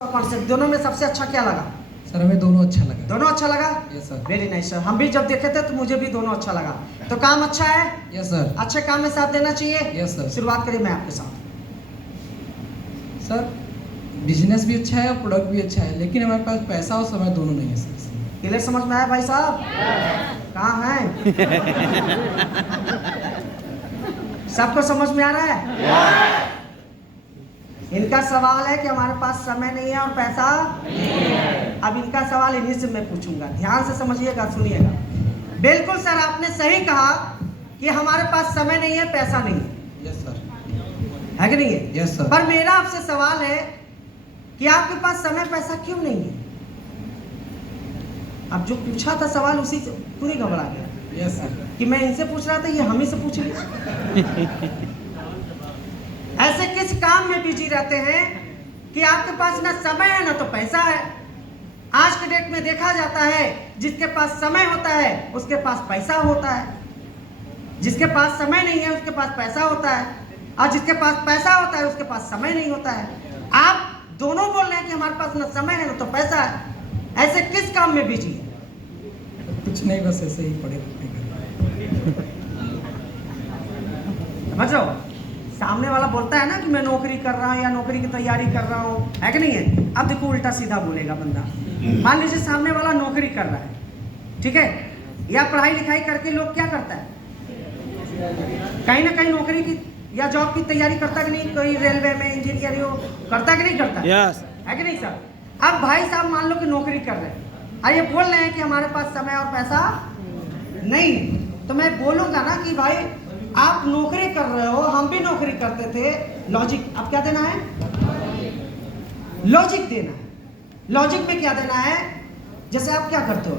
Concept दोनों में सबसे अच्छा क्या लगा? सर हमें दोनों अच्छा लगा। दोनों अच्छा लगा? Yes sir. Very nice sir. हम भी जब देखे थे तो मुझे भी दोनों अच्छा लगा। तो काम अच्छा है? Yes sir. अच्छे काम में साथ देना चाहिए? Yes sir. शुरुआत करिए मैं आपके साथ। सर बिजनेस भी अच्छा है और प्रोडक्ट भी अच्छा है, लेकिन हमारे पास पैसा और समय दोनों नहीं है सर। क्लियर समझ में आया भाई साहब? कहाँ हैं? सबको समझ में आ रहा है? इनका सवाल है कि हमारे पास समय नहीं है और पैसा नहीं है। अब इनका सवाल इन्हीं से मैं पूछूंगा, ध्यान से समझिएगा, सुनिएगा। बिल्कुल सर, आपने सही कहा कि हमारे पास समय नहीं है, पैसा नहीं है। Yes sir. है कि नहीं है? Yes sir. पर मेरा आपसे सवाल है कि आपके पास समय पैसा क्यों नहीं है? अब जो पूछा था सवाल उसी से पूरी घबरा गया। Yes sir. कि मैं इनसे पूछ रहा था, ये हम ही से पूछ लिया। ऐसे किस काम में बिजी रहते हैं कि आपके पास ना समय है ना तो पैसा है? आज के डेट में देखा जाता है जिसके पास समय होता है उसके पास पैसा होता है, जिसके पास समय नहीं है उसके पास पैसा होता है, और जिसके पास पैसा होता है उसके पास समय नहीं होता है। आप दोनों बोल रहे हैं कि हमारे पास ना समय है ना तो पैसा है। ऐसे किस काम में बिजी है? कुछ नहीं, बस ऐसे ही पड़े समझ लो, सामने वाला बोलता है ना कि मैं नौकरी कर रहा हूँ या नौकरी की तैयारी कर रहा हूँ, है कि नहीं है? अब देखो उल्टा सीधा बोलेगा बंदा। मान लीजिए सामने वाला नौकरी कर रहा है, ठीक है, या पढ़ाई लिखाई करके लोग क्या करता है, कहीं ना कहीं नौकरी की या जॉब की तैयारी करता कि नहीं? कोई रेलवे में इंजीनियर हो करता कि नहीं करता? यस। है कि नहीं सर? अब भाई साहब मान लो कि नौकरी कर रहे हैं और ये बोल रहे हैं कि हमारे पास समय और पैसा नहीं है, तो मैं बोलूंगा ना कि भाई आप नौकरी कर रहे हो, हम भी नौकरी करते थे। लॉजिक अब क्या देना है? लॉजिक देना है। लॉजिक में क्या देना है? जैसे आप क्या करते हो,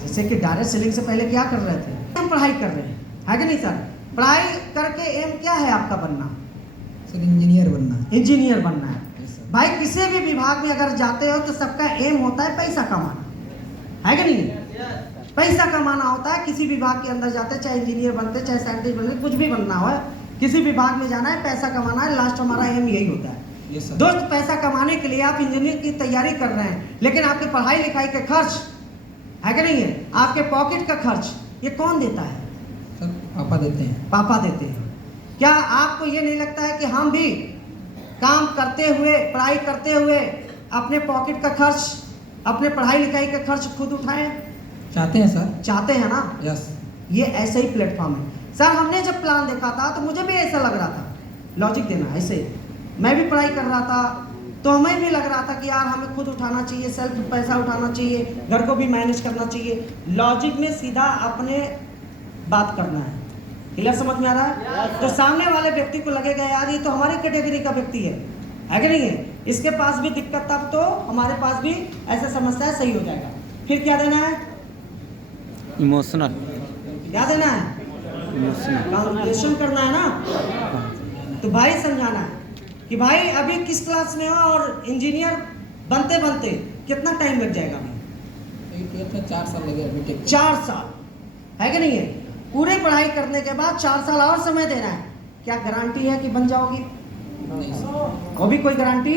जैसे कि डायरेक्ट सेलिंग से पहले क्या कर रहे थे? हम पढ़ाई कर रहे हैं, है कि नहीं सर? पढ़ाई करके एम क्या है आपका बनना? सर इंजीनियर बनना। इंजीनियर बनना है। Yes sir. भाई किसी भी विभाग में अगर जाते हो तो सबका एम होता है पैसा कमाना, है कि नहीं? पैसा कमाना होता है। किसी विभाग के अंदर जाते, चाहे इंजीनियर बनते, चाहे साइंटिस्ट बनते, कुछ भी बनना हो, किसी विभाग में जाना है, पैसा कमाना है, लास्ट हमारा एम यही होता है। Yes sir. दोस्त, पैसा कमाने के लिए आप इंजीनियर की तैयारी कर रहे हैं, लेकिन आपके पढ़ाई लिखाई के खर्च, है कि नहीं है, आपके पॉकेट का खर्च, ये कौन देता है? सर पापा देते हैं। पापा देते हैं। क्या आपको ये नहीं लगता है कि हम भी काम करते हुए, पढ़ाई करते हुए अपने पॉकेट का खर्च, अपने पढ़ाई लिखाई का खर्च खुद उठाएं? चाहते हैं सर। चाहते हैं ना? यस। ये ऐसा ही प्लेटफॉर्म है सर। हमने जब प्लान देखा था तो मुझे भी ऐसा लग रहा था, लॉजिक देना ऐसे। मैं भी पढ़ाई कर रहा था तो हमें भी लग रहा था कि यार हमें खुद उठाना चाहिए, सेल्फ पैसा उठाना चाहिए, घर को भी मैनेज करना चाहिए। लॉजिक में सीधा अपने बात करना है। क्लियर समझ में आ रहा है? तो सामने वाले व्यक्ति को लगेगा यार ये तो हमारी कैटेगरी का व्यक्ति है कि नहीं है? इसके पास भी दिक्कत, तब तो हमारे पास भी ऐसा समस्या सही हो जाएगा। फिर क्या देना है? इमोशनल। क्या देना है? कैलकुलेशन करना है ना। तो भाई समझाना है कि भाई अभी किस क्लास में हो और इंजीनियर बनते बनते कितना टाइम लग जाएगा? अभी 4 साल लगे अभी। 4 साल, है कि नहीं है? पूरी पढ़ाई करने के बाद 4 साल और समय देना है। क्या गारंटी है कि बन जाओगी? नहीं सर। वो भी कोई गारंटी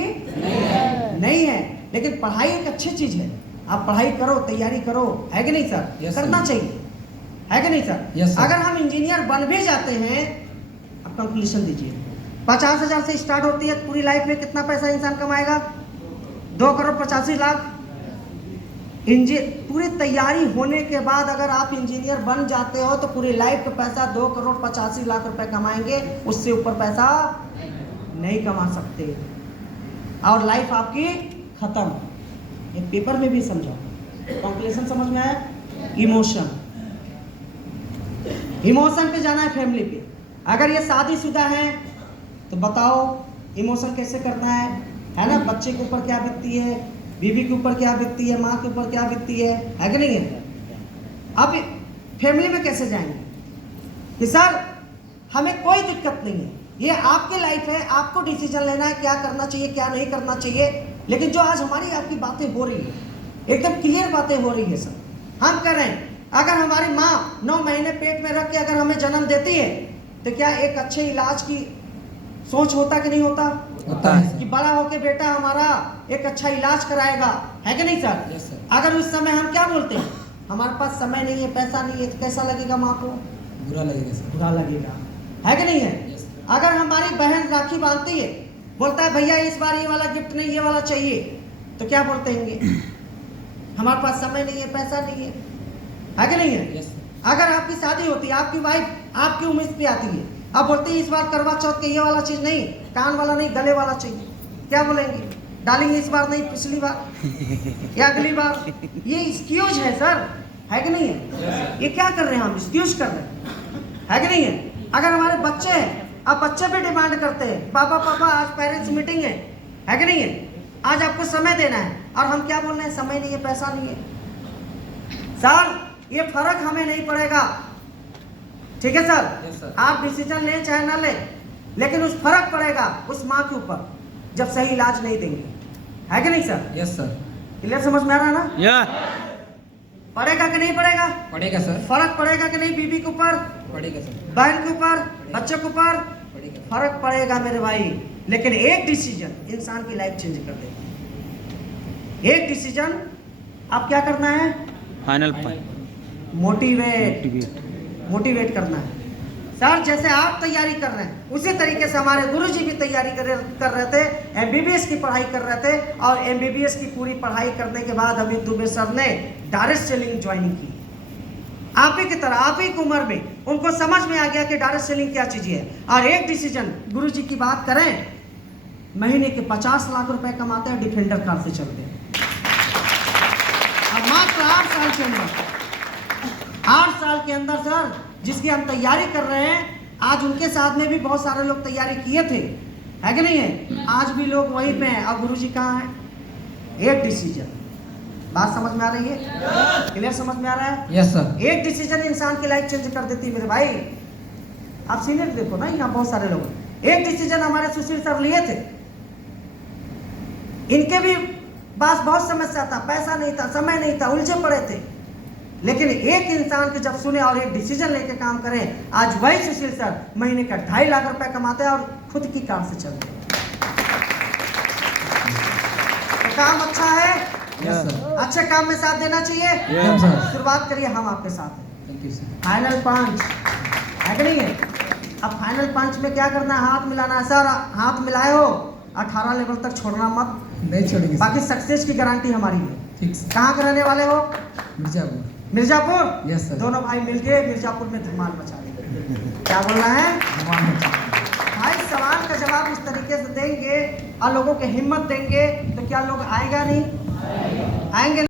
नहीं है। लेकिन पढ़ाई एक अच्छी चीज है। आप पढ़ाई करो, तैयारी करो, है कि नहीं सर? Yes, करना sir. चाहिए, है कि नहीं सर? Yes, sir. अगर हम इंजीनियर बन भी जाते हैं, अब कैलकुलेशन दीजिए, 50,000 से स्टार्ट होती है, पूरी लाइफ में कितना पैसा इंसान कमाएगा? 2,85,00,000। पूरी तैयारी होने के बाद अगर आप इंजीनियर बन जाते हो तो पूरी लाइफ का पैसा 2,85,00,000 रुपए कमाएंगे, उससे ऊपर पैसा नहीं कमा सकते और लाइफ आपकी खत्म। ये पेपर में भी समझो। कैलकुलेशन समझ में आया? इमोशन, इमोशन पे जाना है, फैमिली पे। अगर ये शादीशुदा है तो बताओ इमोशन कैसे करना है ना? बच्चे के ऊपर क्या बीतती है, बीवी के ऊपर क्या बीतती है, माँ के ऊपर क्या बीतती है कि नहीं है? अब फैमिली में कैसे जाएंगे कि सर हमें कोई दिक्कत नहीं है, ये आपकी लाइफ है, आपको डिसीजन लेना है क्या करना चाहिए क्या नहीं करना चाहिए। लेकिन जो आज हमारी आपकी बातें हो रही है, एकदम क्लियर बातें हो रही है सर। हम कह रहे हैं अगर हमारी माँ 9 महीने पेट में रख के अगर हमें जन्म देती है तो क्या एक अच्छे इलाज की सोच होता कि नहीं होता? होता है कि सर। बड़ा होके बेटा हमारा एक अच्छा इलाज कराएगा, है कि नहीं सर? Yes sir. अगर उस समय हम क्या बोलते हैं, हमारे पास समय नहीं है, पैसा नहीं है, तो कैसा लगेगा माँ को? बुरा लगेगा सर। बुरा लगेगा, है कि नहीं है? Yes sir. अगर हमारी बहन राखी बांधती है, बोलता है भैया इस बार ये वाला गिफ्ट नहीं, ये वाला चाहिए, तो क्या बोलते हैं? हमारे पास समय नहीं है, पैसा नहीं है कि नहीं है? Yes sir. अगर आपकी शादी होती है, आपकी वाइफ आपकी उम्र पे आती है, अब बोलती है इस बार करवा चौथ के ये वाला चीज नहीं, कान वाला नहीं, गले वाला चाहिए, क्या बोलेंगे? डालेंगे इस बार नहीं, पिछली बार या अगली बार। ये एक्सक्यूज है सर, है कि नहीं है? ये क्या कर रहे हैं हम? एक्सक्यूज कर रहे हैं, है कि नहीं है? अगर हमारे बच्चे हैं, अब बच्चे भी डिमांड करते हैं, पापा पापा आज पेरेंट्स मीटिंग है कि नहीं है? आज आपको समय देना है, और हम क्या बोल रहे हैं? समय नहीं है, पैसा नहीं है। सर ये फर्क हमें नहीं पड़ेगा, ठीक है सर? Yes sir. आप डिसीजन लें चाहे ना लें, लेकिन उस फर्क पड़ेगा उस माँ के ऊपर जब सही इलाज नहीं देंगे, है कि नहीं सर? Yes sir. क्लियर समझ में आ रहा है ना? या पड़ेगा कि नहीं पड़ेगा? पड़ेगा सर। फर्क पड़ेगा कि नहीं? बीबी के ऊपर, पड़ेगा सर। बहन के ऊपर, बच्चे के ऊपर पड़ेगा। फर्क पड़ेगा मेरे भाई। लेकिन एक डिसीजन इंसान की लाइफ चेंज कर देगा। एक डिसीजन आप क्या करना है? फाइनल पॉइंट मोटिवेट करना है। सर जैसे आप तैयारी कर रहे हैं, उसी तरीके से हमारे गुरुजी भी तैयारी कर रहे थे, एमबीबीएस की पढ़ाई कर रहे थे, और एमबीबीएस की पूरी पढ़ाई करने के बाद अमित दुबे सर ने डायरेक्ट सेलिंग ज्वाइनिंग की। आप ही की तरह, आप ही की उम्र में उनको समझ में आ गया कि डायरेक्ट सेलिंग क्या चीज है। और एक डिसीजन, गुरुजी की बात करें, महीने के 50 लाख रुपए कमाते हैं, डिफेंडर कार से चलते हैं, और मात्र 8 साल के अंदर, 8 साल के अंदर सर, जिसकी हम तैयारी कर रहे हैं, आज उनके साथ में भी बहुत सारे लोग तैयारी किए थे, है कि नहीं है? आज भी लोग वहीं पे हैं, और गुरुजी कहाँ हैं? एक डिसीजन। बात समझ में आ रही है? क्लियर समझ में आ रहा है? Yes sir. एक डिसीजन इंसान की लाइफ चेंज कर देती है मेरे भाई। आप सीनियर देखो ना, यहाँ बहुत सारे लोग, एक डिसीजन हमारे सुशील सर लिए थे, इनके भी पास बहुत समस्या था, पैसा नहीं था, समय नहीं था, उलझे पड़े थे, लेकिन एक इंसान के जब सुने और एक डिसीजन लेके काम करें, आज वही सुशील सर महीने का 2.5 लाख रुपए कमाते हैं और खुद की कार से चलते हैं। तो काम अच्छा है, यस सर। अच्छे काम में साथ देना चाहिए। एकदम सर। शुरुआत करिए, हम आपके साथ हैं। Thank you sir. Final punch, है कि नहीं है? अब फाइनल पंच में क्या करना है? हाथ मिलाना है सर। हाथ मिलाए हो, 18 लेवल तक छोड़ना मत, नहीं छोड़ेंगे सर। बाकी सक्सेस की गारंटी हमारी है। ठीक सर। कहाँ के रहने वाले हो? मिर्जापुर। मिर्जापुर। Yes sir. दोनों भाई मिलके मिर्जापुर में धमाल मचा देंगे। क्या बोलना है भाई? सवाल का जवाब इस तरीके से देंगे और लोगों को हिम्मत देंगे, तो क्या लोग आएगा नहीं? आएंगे?